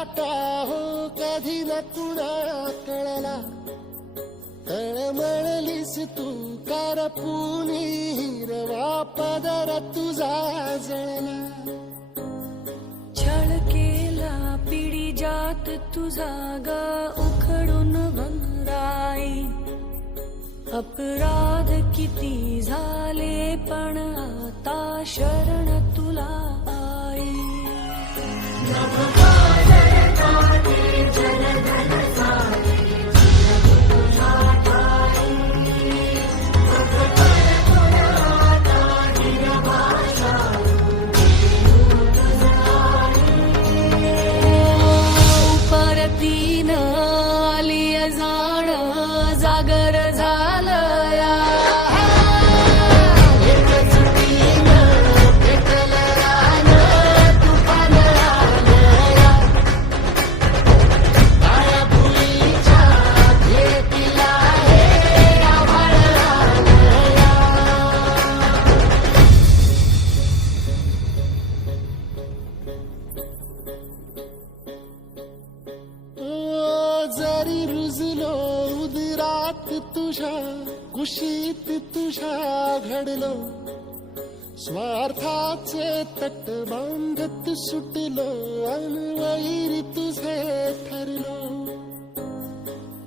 आता हो कधी न कुणाला कळला तळमळलीस तू कर हिरवा पदर तुझा जळला. छळ केला पिढी जात तुझा ग उखडून भंगाई अपराध किती झाले पण आता शरण तुला आई. तुझ्या कुशीत तुझ्या घडलो. स्वार्थाचे तट बांधत सुटलो अनवैरी तुझे ठरलो.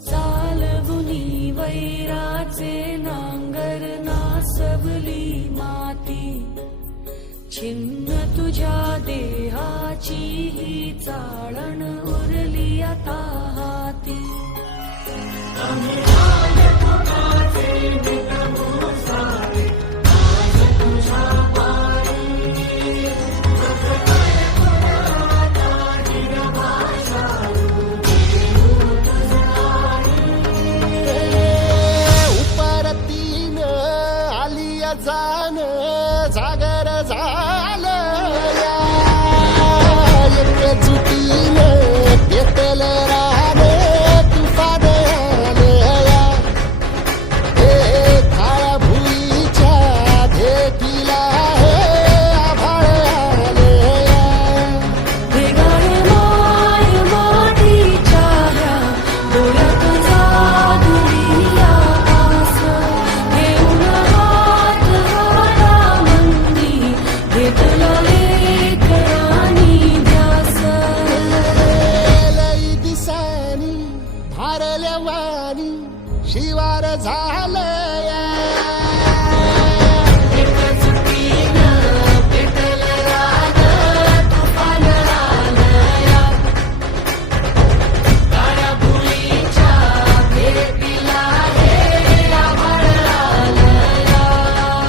चालवुनी वैराचे नांगर नासवली माती. छिन्न तुझ्या देहाची ही चाळण उरली आता हाती. उपरतीन आलिया जागर झालं